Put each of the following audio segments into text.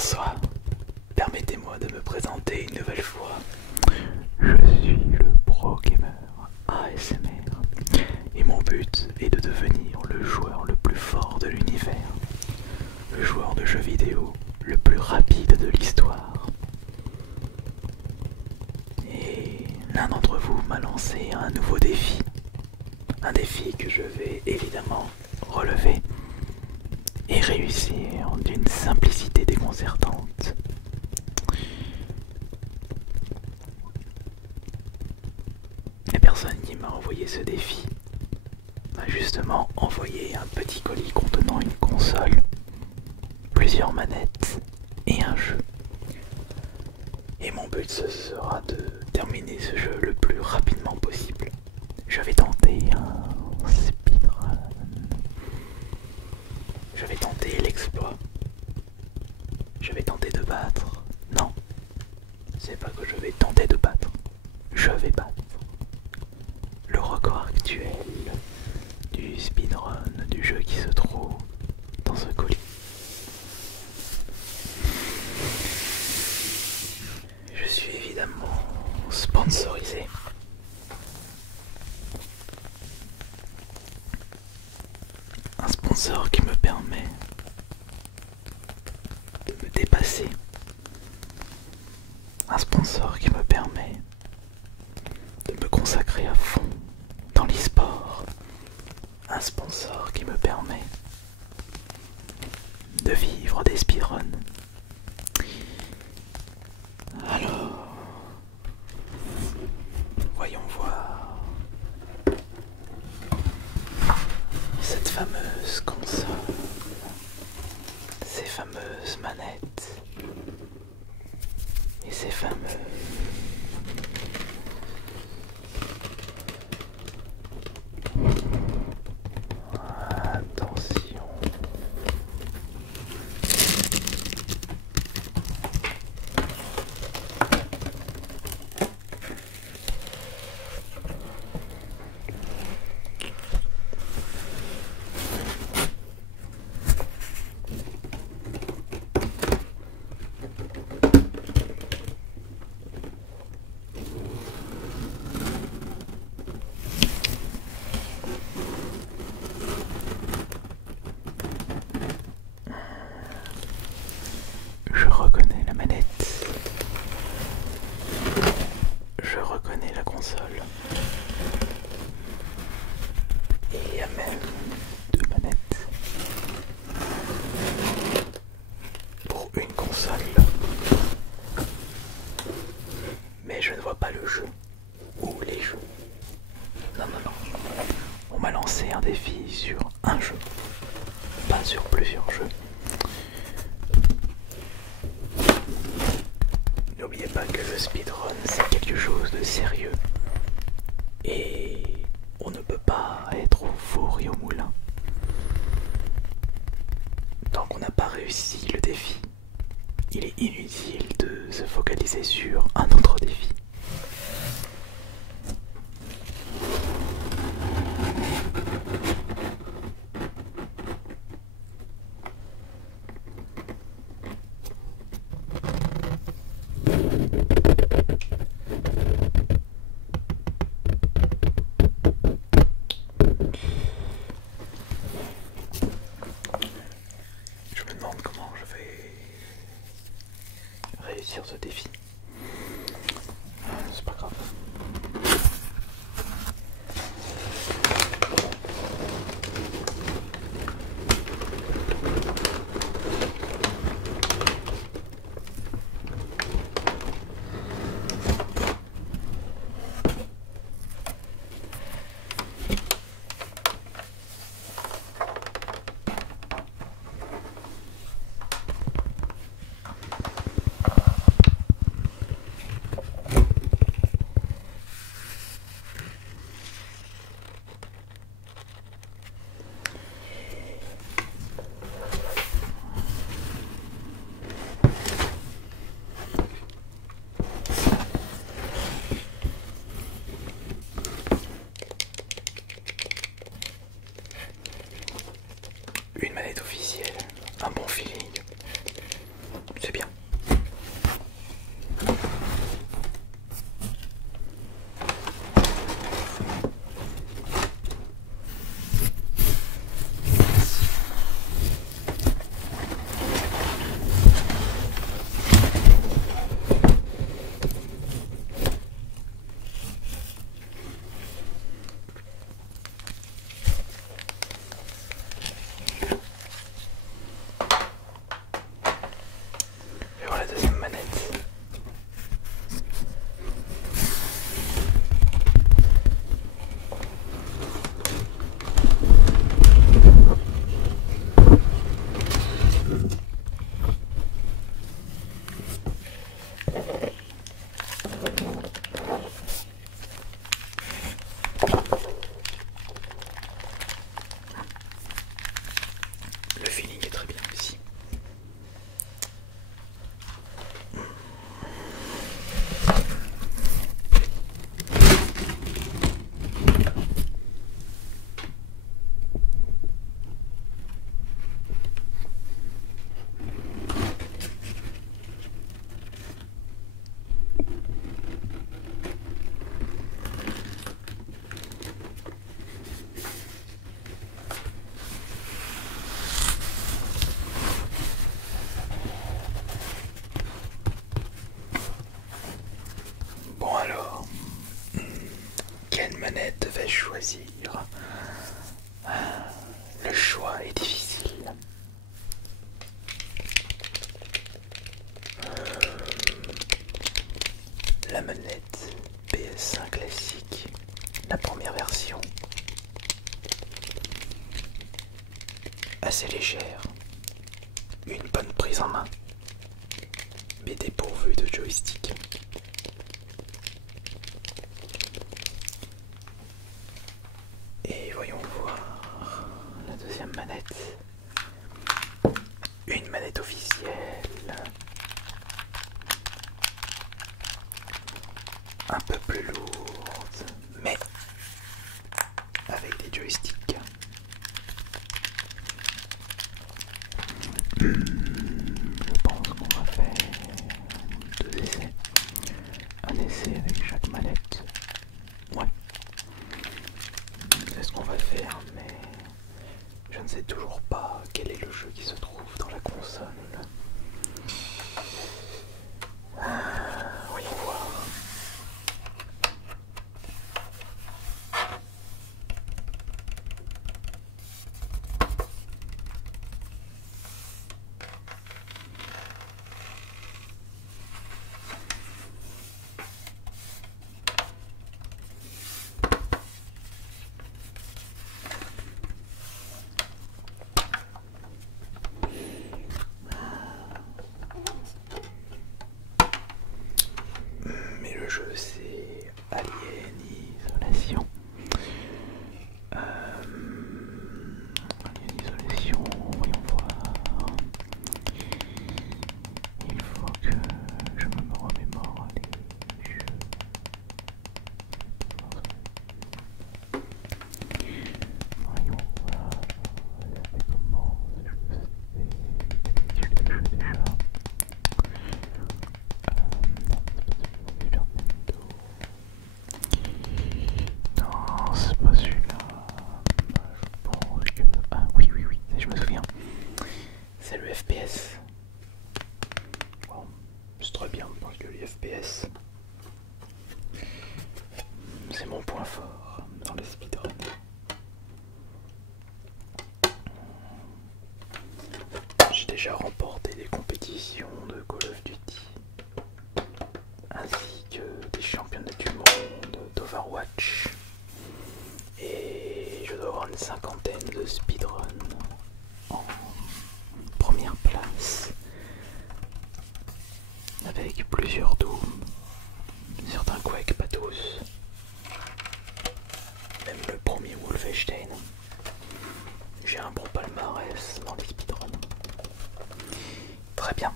Bonsoir, permettez-moi de me présenter une nouvelle fois. Je suis le Pro Gamer ASMR et mon but est de devenir le joueur le plus fort de l'univers, le joueur de jeux vidéo le plus rapide de l'histoire. Et l'un d'entre vous m'a lancé un nouveau défi, un défi que je vais évidemment relever et réussir d'une simplicité déconcertante. La personne qui m'a envoyé ce défi m'a justement envoyé un petit colis contenant une console, plusieurs manettes et un jeu. Et mon but ce sera de terminer ce jeu le plus rapidement possible. Je vais tenter un speedrun. Je vais tenter l'exploit. Je vais tenter de battre. Non, c'est pas que je vais tenter de battre. Je vais battre le record actuel du speedrun du jeu qui se trouve dans ce colis. Je suis évidemment sponsorisé. Un sponsor qui me permet de me dépasser. Un sponsor qui me permet de me consacrer à fond dans l'e-sport. Un sponsor qui me permet de vivre des speedruns. Alors, voyons voir cette fameuse console, ces fameuses manettes et ces fameux attention. Je reconnais la manette. Je reconnais la console. Et il y a même deux manettes pour une console. Mais je ne vois pas le jeu ou les jeux. Non, non, non. On m'a lancé un défi sur un jeu, pas sur plusieurs jeux. N'oubliez pas que le speedrun c'est quelque chose de sérieux et on ne peut pas être au four et au moulin. Tant qu'on n'a pas réussi le défi, il est inutile de se focaliser sur un autre défi. Je me demande comment je vais réussir ce défi. C'est pas grave. choisir. Le choix est difficile. La manette PS1 classique, la première version, assez légère, une bonne prise en main, mais dépourvue de joystick. Et voyons voir la deuxième manette. Une manette officielle. Un peu plus lourde, mais avec des joysticks. Je pense qu'on va faire 2 essais. Un essai avec chaque manette. Ouais. C'est ce qu'on va faire, mais je ne sais toujours pas quel est le jeu qui se trouve dans la console. Voyons voir. Mais le jeu c'est Alien Isolation. Alien Isolation, voyons voir. Il faut que je me remémore les jeux. Voyons voir. Ça fait comment? Je le jeu déjà. Non, c'est pas celui-là. Je pense que... Ah oui, je me souviens. C'est le FPS. Bon, c'est très bien parce que les FPS, c'est mon point fort dans les speedruns. J'ai déjà remporté des compétitions de Call of Duty, ainsi que des championnats du monde d'Overwatch. Et je dois avoir une 50aine de speedruns en première place, avec plusieurs Doom, certains Quake, pas tous, même le premier Wolfenstein. J'ai un bon palmarès dans les speedruns. Très bien.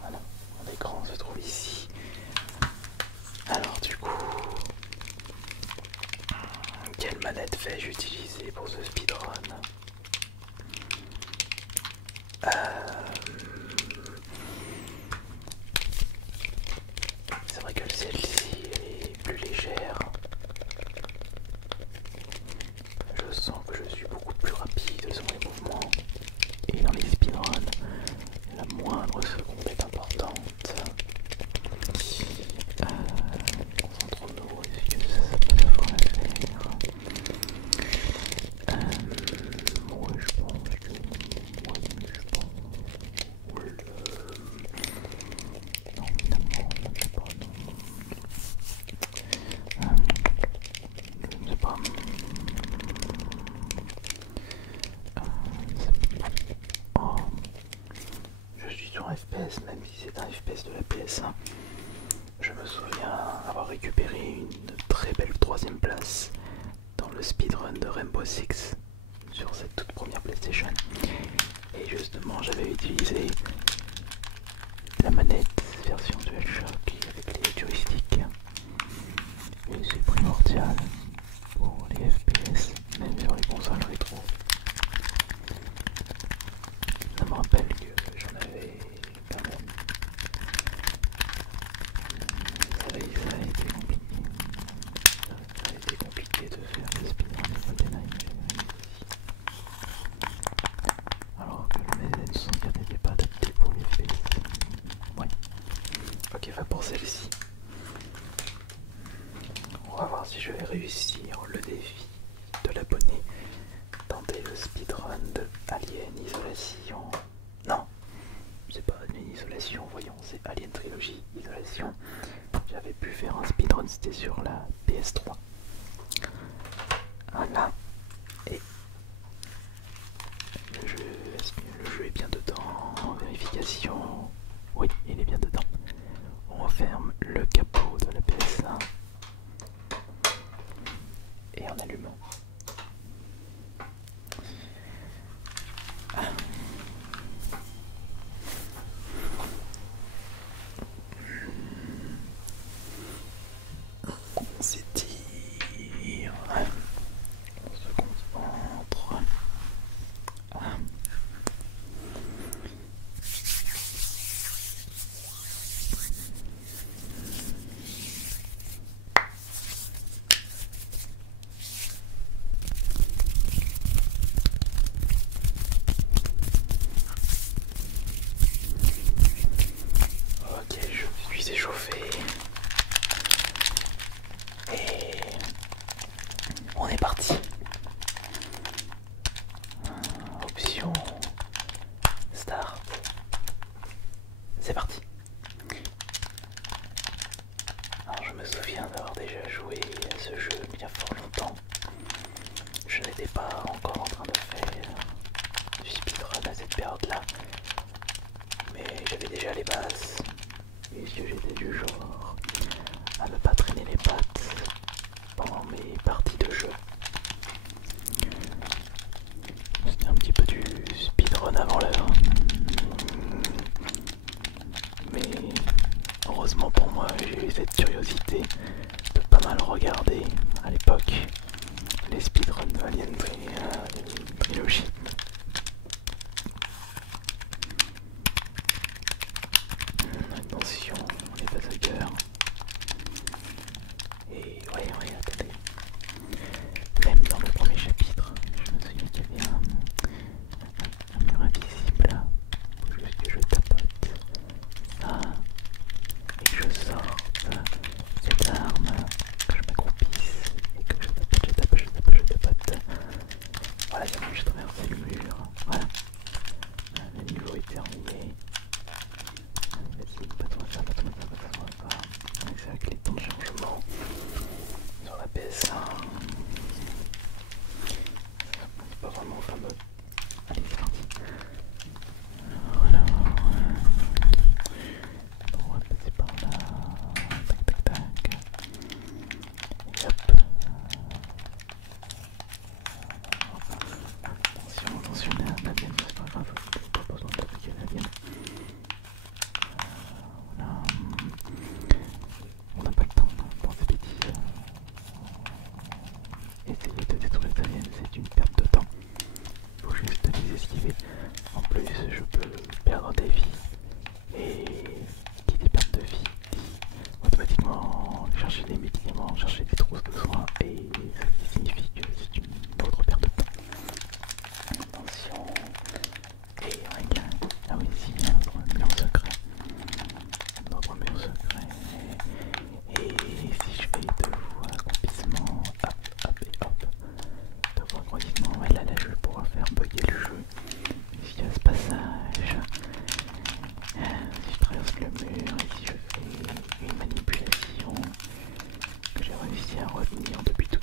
Voilà, mon écran se trouve ici. Alors du coup, quelle manette vais-je utiliser pour ce speedrun? C'est vrai que celle-ci est plus légère. Je sens que je suis beaucoup plus rapide sur les mouvements. Et dans les speedruns, la moindre seconde est importante. Concentrons-nous, est-ce que ça peut avoir l'affaire? Moi je pense que... Non, finalement, je ne sais pas, non. Je ne sais pas. Oh. Je suis sur FPS, même si c'est un FPS de la PS1. Je me souviens avoir récupéré une très belle 3ème place dans le speedrun de Rainbow Six sur cette toute première PlayStation. Et justement, j'avais utilisé la manette version DualShock avec les joysticks. Et c'est primordial pour les FPS, même sur les consoles rétro. Ça me rappelle que j'en avais quand même. Ça a été compliqué. Ça a été compliqué de faire des speedruns de GoldenEye. Alors que le MZ64 n'était pas adapté pour les FPS. Ouais. Ok, va pour celle-ci. je vais réussir le défi de l'abonné. Tenter le speedrun de Alien Isolation. Non, c'est pas Alien Isolation, voyons, c'est Alien Trilogy Isolation. J'avais pu faire un speedrun, c'était sur la PS3. Voilà. Et le jeu est bien dedans. Vérification. Oui, il est bien dedans. On referme le capot de la PS1 et on allume. On s'étire, on se concentre. Ok, je suis échauffé. Et on est parti. Option Start. C'est parti. Alors je me souviens d'avoir déjà joué à ce jeu il y a fort longtemps. Je n'étais pas encore en train de faire du speedrun à cette période-là. Mais j'avais déjà les bases. Puisque j'étais du genre à ne pas traîner les pattes pendant mes parties de jeu. C'était un petit peu du speedrun avant l'heure. Mais heureusement pour moi, j'ai eu cette curiosité de pas mal regarder à l'époque les speedruns de Alien Trilogy. Attention, les passagers. Et ouais, attendez. Même dans le premier chapitre, je me souviens qu'il y avait un mur invisible là. Faut juste que je tapote ça et que je sorte cette arme, que je m'accroupisse et que je tapote. Voilà, c'est bon, j'ai traversé le mur. Voilà. Le niveau est terminé. Vas-y, pas-toi ça. C'est avec les temps de chargement sur la PS1. C'est pas vraiment fameux. Allez, c'est parti. Voilà. On va passer par là. Tac. Et hop. Attention, la vienne, c'est pas grave. Pas besoin d'appliquer la vienne. Voilà. On n'a pas le temps pour ces bêtises. Essayer de détruire les aliens, c'est une perte de temps. Il faut juste les esquiver. En plus, je peux perdre des vies. Et qui dit perte de vie dit automatiquement chercher des médicaments, chercher des trousses de soins. Et ça signifie que c'est une autre perte de temps. Attention. Et regarde. Ah oui, si, il y a un mur secret. Notre mur secret. Et si je fais 2 fois accomplissement, hop, 2 fois accomplissement, ouais, là je vais pouvoir faire bugger le jeu. Ici à ce passage, si je traverse le mur et si je fais une manipulation que j'ai réussi à retenir depuis tout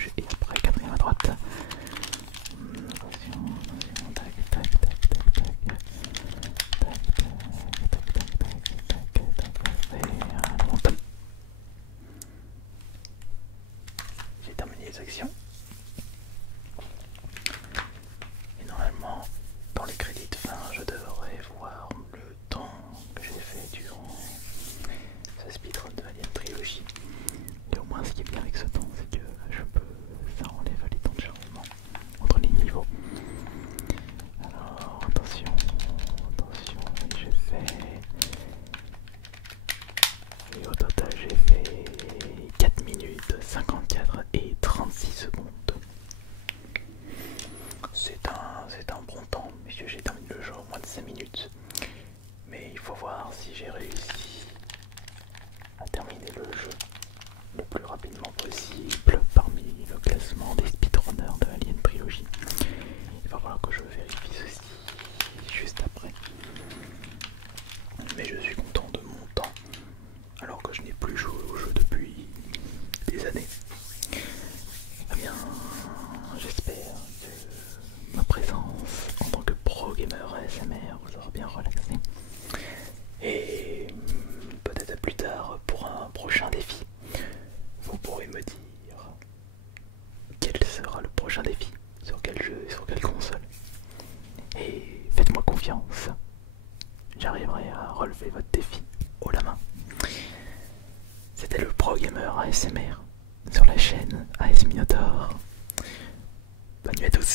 gauche et après quatrième à droite. Attention, tac, tac, tac, tac, tac, tac, tac, tac, tac, tac, tac, j'ai terminé les actions. Et normalement, dans les crédits de fin, je devrais voir le temps que j'ai fait durant ce speedrun de Alien Trilogy. Et au moins, ce qui est bien avec ce temps, c'est que ça enlève les temps de chargement entre les niveaux. Alors, attention, j'ai fait. Et au total, j'ai fait 4 minutes 54 et 36 secondes. C'est un bon temps, messieurs, j'ai terminé le jeu en moins de 5 minutes. Mais il faut voir si j'ai réussi à terminer le jeu le plus rapidement possible parmi le classement des speedrunners de Alien Trilogy. Il va falloir que je vérifie ceci juste après. Mais je suis content de mon temps, alors que je n'ai plus joué au jeu depuis des années. Eh bien, j'espère que ma présence en tant que pro gamer ASMR vous aura bien relaxé. Et peut-être à plus tard pour un prochain défi. Vous pourrez me dire quel sera le prochain défi, sur quel jeu et sur quelle console. Et faites-moi confiance, j'arriverai à relever votre défi haut la main. C'était le Pro Gamer ASMR sur la chaîne AS Minotaur. Bonne nuit à tous.